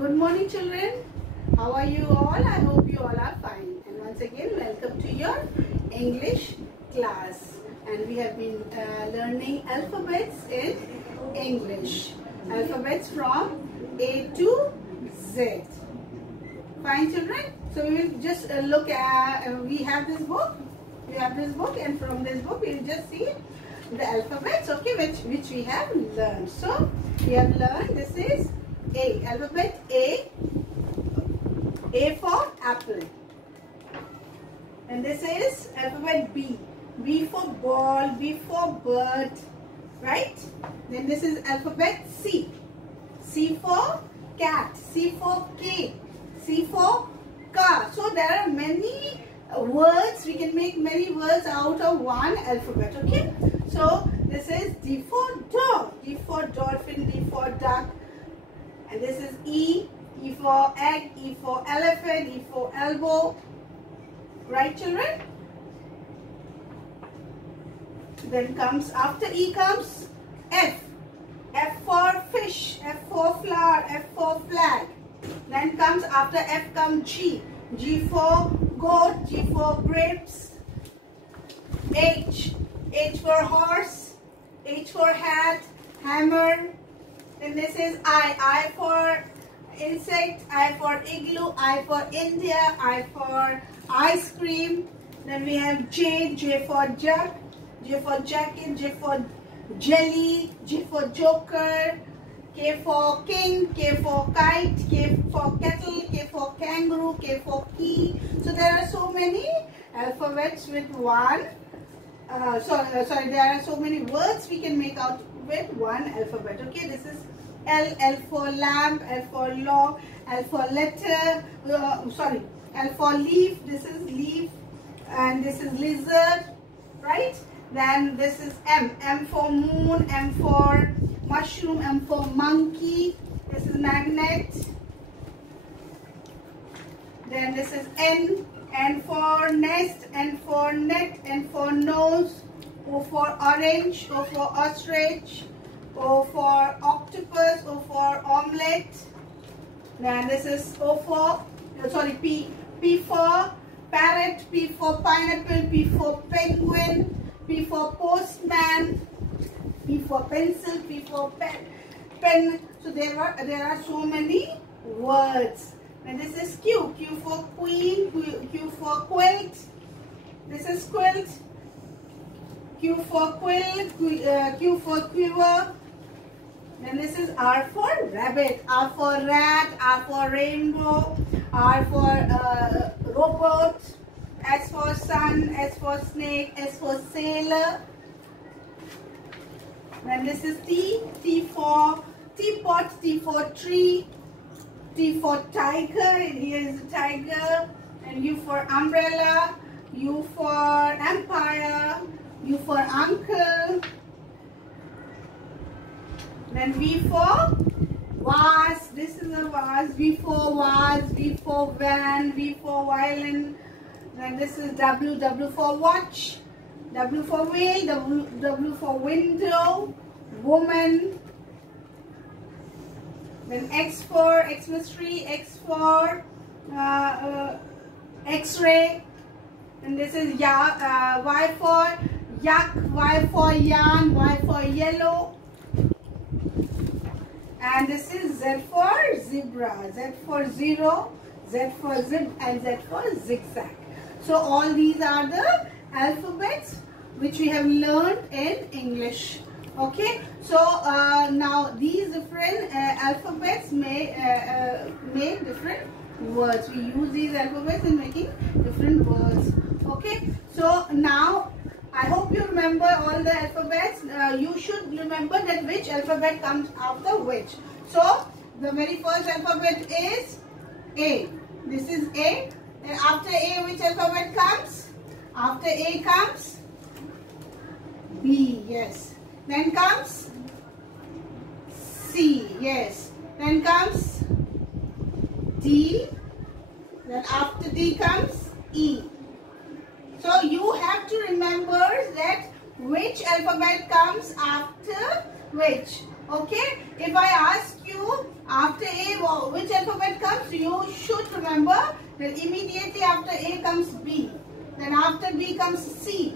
Good morning, children. How are you all? I hope you all are fine. And once again, welcome to your English class. And we have been learning alphabets in English. Alphabets from A to Z. Fine, children. So we will just look at. We have this book. We have this book, and from this book we will just see the alphabets. Okay, which we have learned. So we have learned. This is A. Alphabet A. A for apple. And this is alphabet B. B for ball, B for bird, right? Then this is alphabet C. C for cat, C for cake, C for car. So there are many words. We can make many words out of one alphabet, okay? So this is D for dog, D for dolphin, D for duck. And this is E. E for egg, E for elephant, E for elbow. Right, children? Then comes, after E comes F. F for fish, F for flower, F for flag. Then comes, after F comes G. G for goat, G for grapes. H. H for horse, H for hat, hammer. Then this is I. I for insect, I for igloo, I for India, I for ice cream. Then we have J. J for jug, J for jacket, J for jelly, J for joker. K for king, K for kite, K for kettle, K for kangaroo, K for key. So there are so many alphabets with one. Sorry, there are so many words we can make out with one alphabet. Okay, this is L. L for lamp, L for law, L for letter. L for leaf. This is leaf, and this is lizard, right? Then this is M. M for moon, M for mushroom, M for monkey. This is magnet. Then this is N. N for nest, N for net, N for nose. O for orange, O for ostrich. O for octopus, O for omelette. Then this is P. P for parrot, P for pineapple, P for penguin, P for postman, P for pencil, P for pen. So there are so many words. And this is Q. Q for queen, Q for quilt. This is quilt. Q for quill, Q for quiver. Then this is R for rabbit, R for rat, R for rainbow, R for robot, S for sun, S for snake, S for sailor. Then this is T. T for teapot, T for tree, T for tiger, and here is a tiger. And U for umbrella, U for empire, U for uncle. Then V for vase. This is a vase. V for vase. V for van. V for violin. Then this is W. W for watch. W for whale. W for window. Woman. Then X for Xmas tree. X for X-ray. And this is Y for yak. Y for yarn. Y for yellow. And this is Z for zebra, Z for zero, Z for zip, and Z for zigzag. So all these are the alphabets which we have learned in English. Okay. So now these different alphabets make different words. We use these alphabets in making different words. Okay. So now I hope you remember all the alphabets. You should remember that which alphabet comes after which. So the very first alphabet is A. This is A. Then after A, which alphabet comes? After A comes B. Yes. Then comes C. Yes. Then comes D. Then after D comes E. So you have to remember that which alphabet comes after which. Okay. If I ask you after A, which alphabet you should remember that immediately after A comes B. Then after B comes C.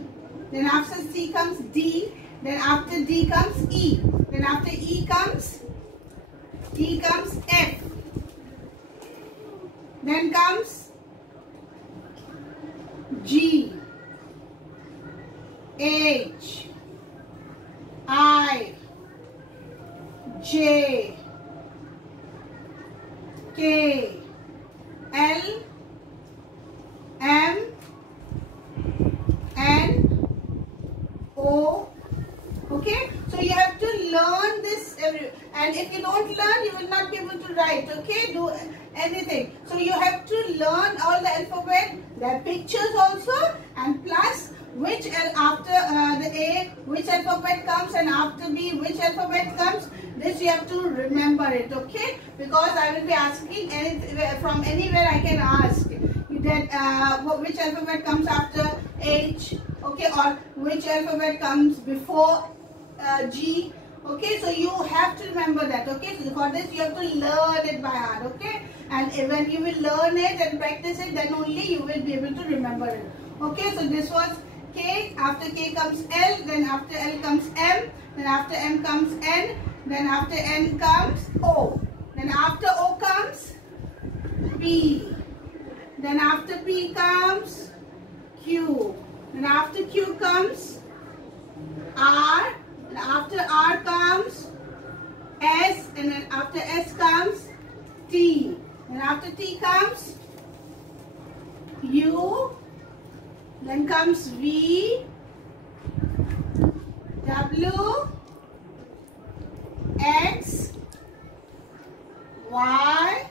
Then after C comes D. Then after D comes E. Then after E comes F. Then comes G, H, I, J, K, L, M, N, O. Okay, so you have to learn this, and if you don't learn, you will not be able to write. Okay, do anything. So you have to learn all the alphabet, their pictures also, and plus which after the A, which alphabet comes, and after B, which alphabet comes. This you have to remember it. Okay, because I will be asking from anywhere I can ask that which alphabet comes after H. Okay, or which alphabet comes before G. Okay, so you have to remember that. Okay, so for this you have to learn it by heart. Okay, and when you will learn it and practice it, then only you will be able to remember it. Okay, so this was K. After K comes L. Then after L comes M. Then after M comes N. Then after N comes O. Then after O comes P. Then after P comes Q. Then after Q comes R. And after R comes S. And then after S comes T. And after T comes U. Then comes V, W, X, Y,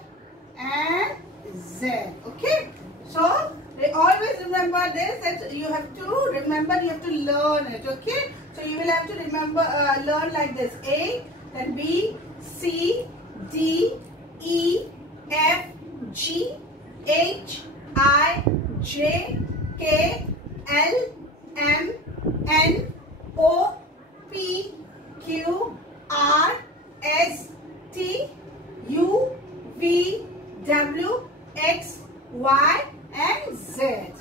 and Z. Okay. So they always remember this, that you have to remember, you have to learn it. Okay. So you will have to remember, learn like this: A, then B, C, D, E, F, G, H, I, J, K, L, M, N, O, P, Q, R, S, T, U, V, W, X, Y, and Z.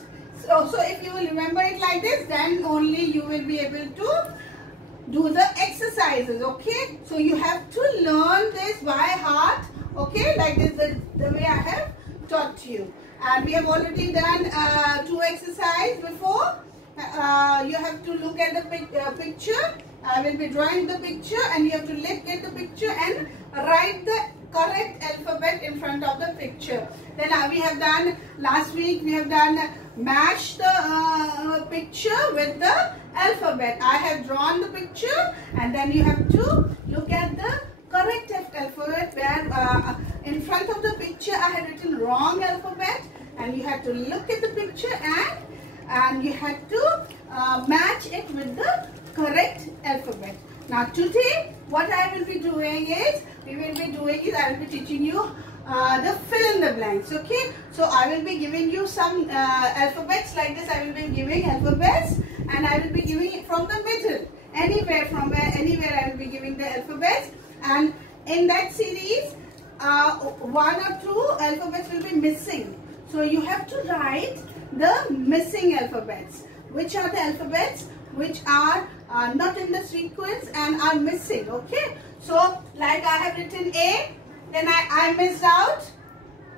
So if you will remember it like this, then only you will be able to do the exercises. Okay, so you have to learn this by heart. Okay, like this, the way I have taught you. And we have already done 2 exercises before. You have to look at the picture. I will be drawing the picture, and you have to look at the picture and write the correct alphabet in front of the picture. Then we have done, last week we have done match the picture with the alphabet. I have drawn the picture, and then you have to look at the correct alphabet where in front of the picture I had written wrong alphabet, and you have to look at the picture and you have to match it with the correct alphabet. Now today what I will be doing is, I will be teaching you the fill in the blanks. Okay, so I will be giving you some alphabets like this. I will be giving alphabets, and I will be giving it from the middle, anywhere I will be giving the alphabets. And in that series, 1 or 2 alphabets will be missing. So you have to write the missing alphabets. Which are the alphabets which are not in the sequence and are missing. Okay. So like I have written A, then I missed out.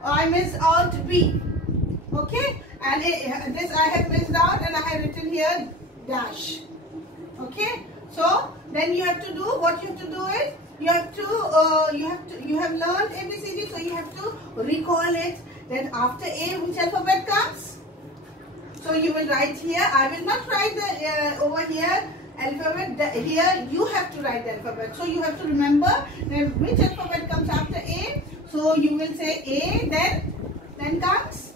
I missed out B. Okay. And this I have missed out, and I have written here dash. Okay. So then you have to do, what you have to do is, you have learned ABCD, so you have to recall it. Then after A, which alphabet comes? So you will write here. I will not write the over here alphabet. Here you have to write the alphabet. So you have to remember then which alphabet comes after A. So you will say A, then comes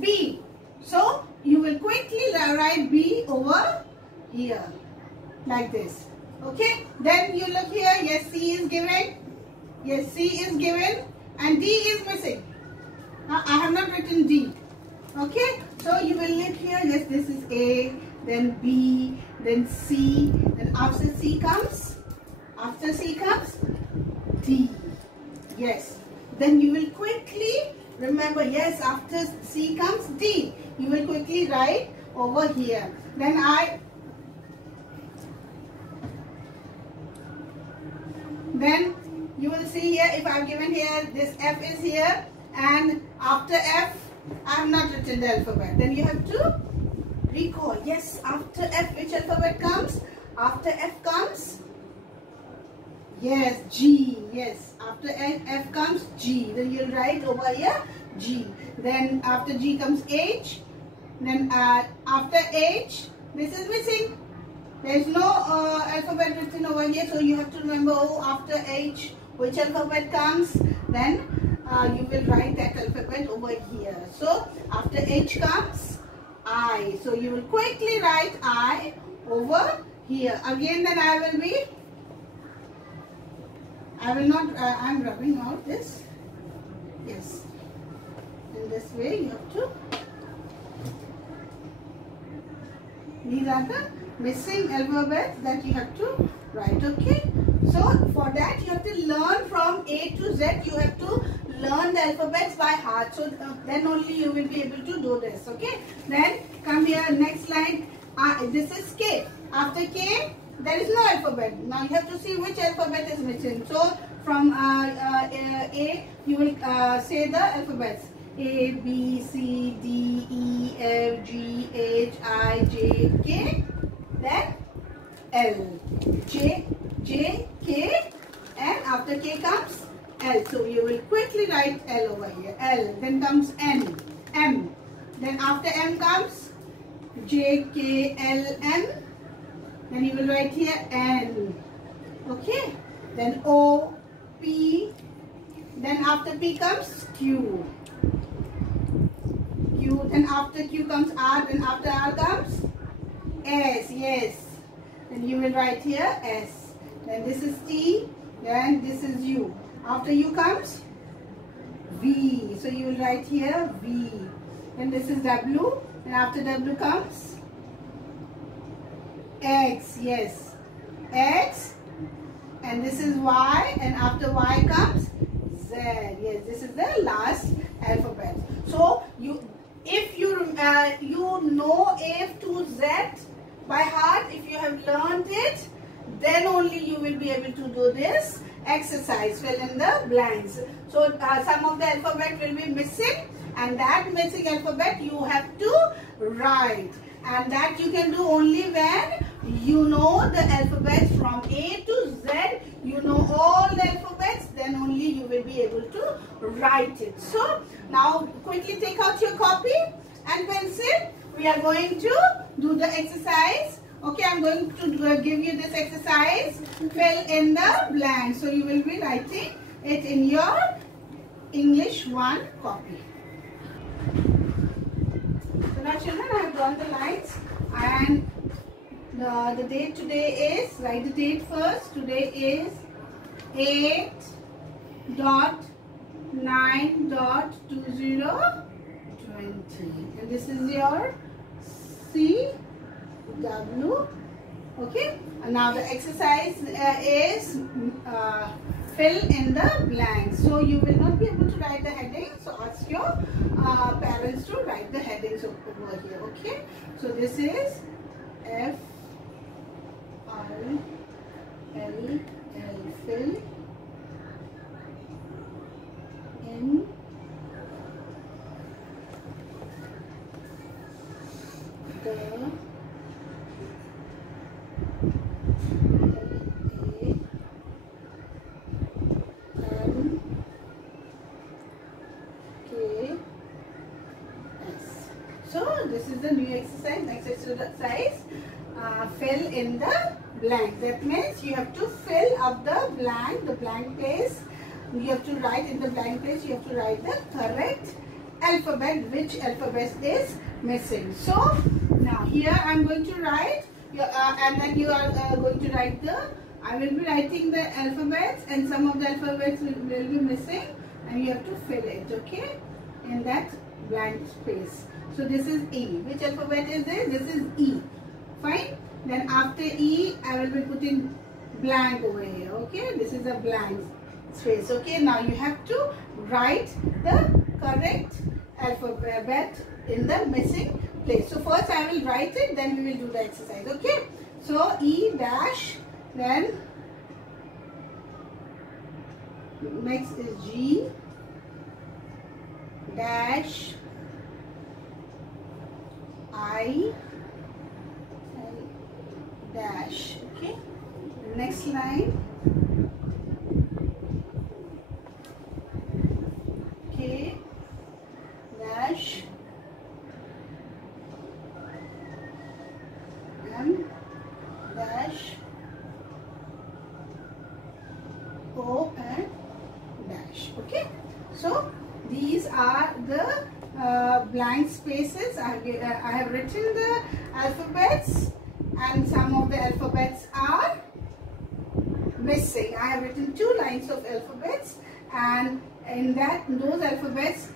B. So you will quickly write B over here like this. Okay, then you look here, yes, C is given, yes, C is given, and D is missing. I have not written D. Okay, so you will look here, yes, this is A, then B, then C, then after C comes D. Yes, then you will quickly Remember, yes, after C comes D. You will quickly write over here. Then you will see here, if I have given here, this F is here, and after F, I have not written the alphabet. Then you have to recall, yes, after F, which alphabet comes? After F comes, yes, G, yes, after F comes G. Then you'll write over here G. Then after G comes H. Then after H, this is missing. There is no alphabet written over here, so you have to remember, oh, after H, which alphabet comes. Then you will write that alphabet over here. So after H comes I. So you will quickly write I over here. Again, then I will not, I'm rubbing out this. Yes. In this way, you have to. These are the missing alphabets that you have to write, okay? So, for that, you have to learn from A to Z. You have to learn the alphabets by heart. So, then only you will be able to do this, okay? Then, come here, next line. This is K. After K, there is no alphabet. Now, you have to see which alphabet is missing. So, from A, you will say the alphabets. A, B, C, D, E, F, G, H, I, J, K. Then L. J, K, and after K comes L. So you will quickly write L over here. L. Then comes N. M. Then after M comes J, K, L, M. Then you will write here N. Okay. Then O, P. Then after P comes Q. Q. Then after Q comes R. Then after R comes S. Yes. Then you will write here S. Then this is T. Then this is U. After U comes V. So you will write here V. Then this is W. And after W comes X. Yes. X. And this is Y. And after Y comes Z. Yes. This is the last alphabet. So if you know A to Z by heart, if you have learned it, then only you will be able to do this exercise, fill in the blanks. So some of the alphabet will be missing, and that missing alphabet you have to write, and that you can do only when you know the alphabets from A to Z. You know all the alphabets, then only you will be able to write it. So now quickly take out your copy and pencil. We are going to do the exercise. Okay, I'm going to give you this exercise. Fill in the blanks. So you will be writing it in your English 1 copy. So now children, I have drawn the lines, and the date today is, write the date first. Today is 8.9.2020, and this is your CW. Okay, and now the exercise is fill in the blanks. So you will not be able to write the heading, so ask your parents to write the headings over here. Okay, so this is F I L L, fill in the So this is the new exercise. Next exercise, fill in the blank. That means you have to fill up the blank place. You have to write in the blank place. You have to write the correct alphabet, which alphabet is missing. So now here I am going to write, and then you are going to write I will be writing the alphabets, and some of the alphabets will be missing, and you have to fill it, okay, in that blank space. So this is E. Which alphabet is this? This is E. Fine. Then after E, I will be putting blank over here, okay. This is a blank space, okay. Now you have to write the correct alphabet in the missing place. So first I will write it, then we will do the exercise. Okay. So E dash, then next is G dash, I and dash. Okay. Next line K dash, M dash, O and dash. Okay. So these are the blank spaces. I have written the alphabets, and some of the alphabets are missing. I have written 2 lines of alphabets, and in those alphabets,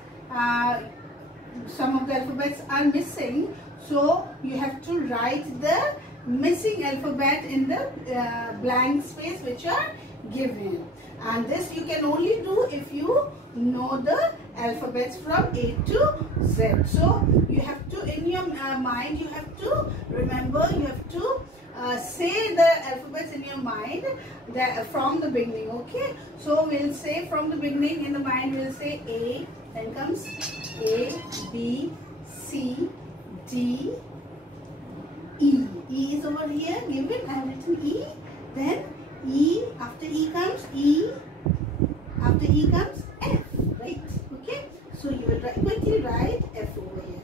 some of the alphabets are missing. So you have to write the missing alphabet in the blank space which are given. And this you can only do if you know the alphabets from A to Z. So you have to, in your mind, you have to remember, you have to say the alphabets in your mind from the beginning. Okay. So we'll say from the beginning in the mind, we'll say A, then comes A, B, C, D, E. E is over here given. I have written E. Then E, after E comes E, after E comes F, right? Okay. So you will quickly write F over here.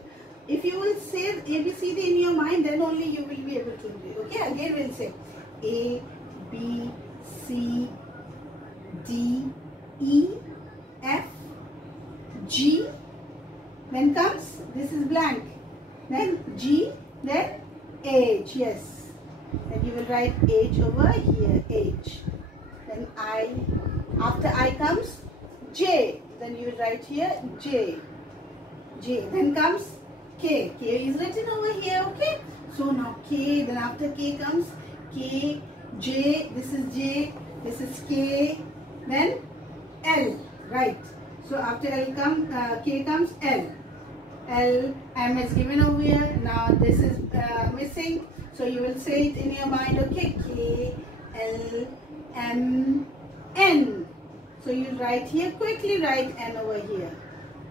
If you will say A, B, C, D in your mind, then only you will be able to do it. Okay. Again we'll say A, B, C, D, E, F, G. Then comes, this is blank. Then G, then H. Yes. Then you will write H over here. H. Then I. After I comes J. Then you will write here J. J. Then comes K. K is written over here. Okay. So now K. Then after K comes K, J. This is J. This is K. Then L. Right. So after L comes K comes L. L, M is given over here. Now this is missing. So you will say it in your mind. Okay. K, L, M, N. So you write here, quickly write N over here.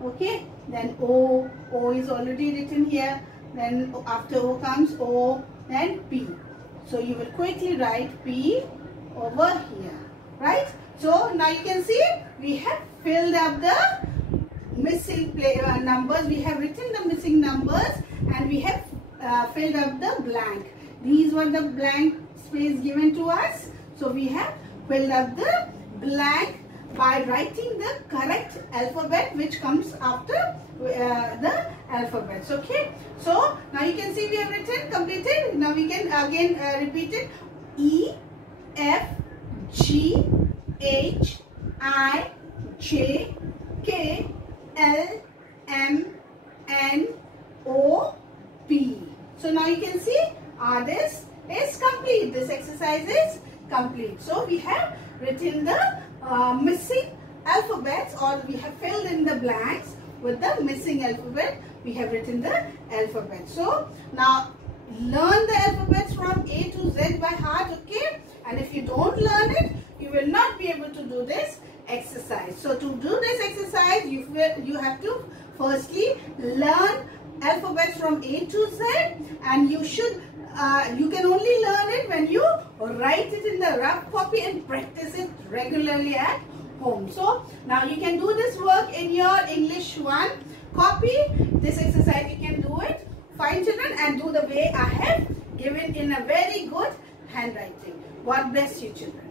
Okay. Then O. O is already written here. Then after O comes O, then P. So you will quickly write P over here. Right. So now you can see we have filled up the missing numbers. We have written the missing numbers, and we have filled up the blank. These were the blank space given to us. So we have filled up the blank by writing the correct alphabet which comes after the alphabets. Okay. So now you can see we have written, completed. Now we can again repeat it. E, F, G, H, I, J, K, L, M, N, O, P. So now you can see this is complete. This exercise is complete. So we have written the missing alphabets, or we have filled in the blanks with the missing alphabet. We have written the alphabet. So now learn the alphabets from A to Z by heart. Okay. And if you don't learn it, you will not be able to do this exercise. So to do this exercise, you have to firstly learn alphabets from A to Z, and you should you can only learn it when you write it in the rough copy and practice it regularly at home. So now you can do this work in your English 1 copy. This exercise you can do it, fine children, and do the way I have given in a very good handwriting. God bless you children.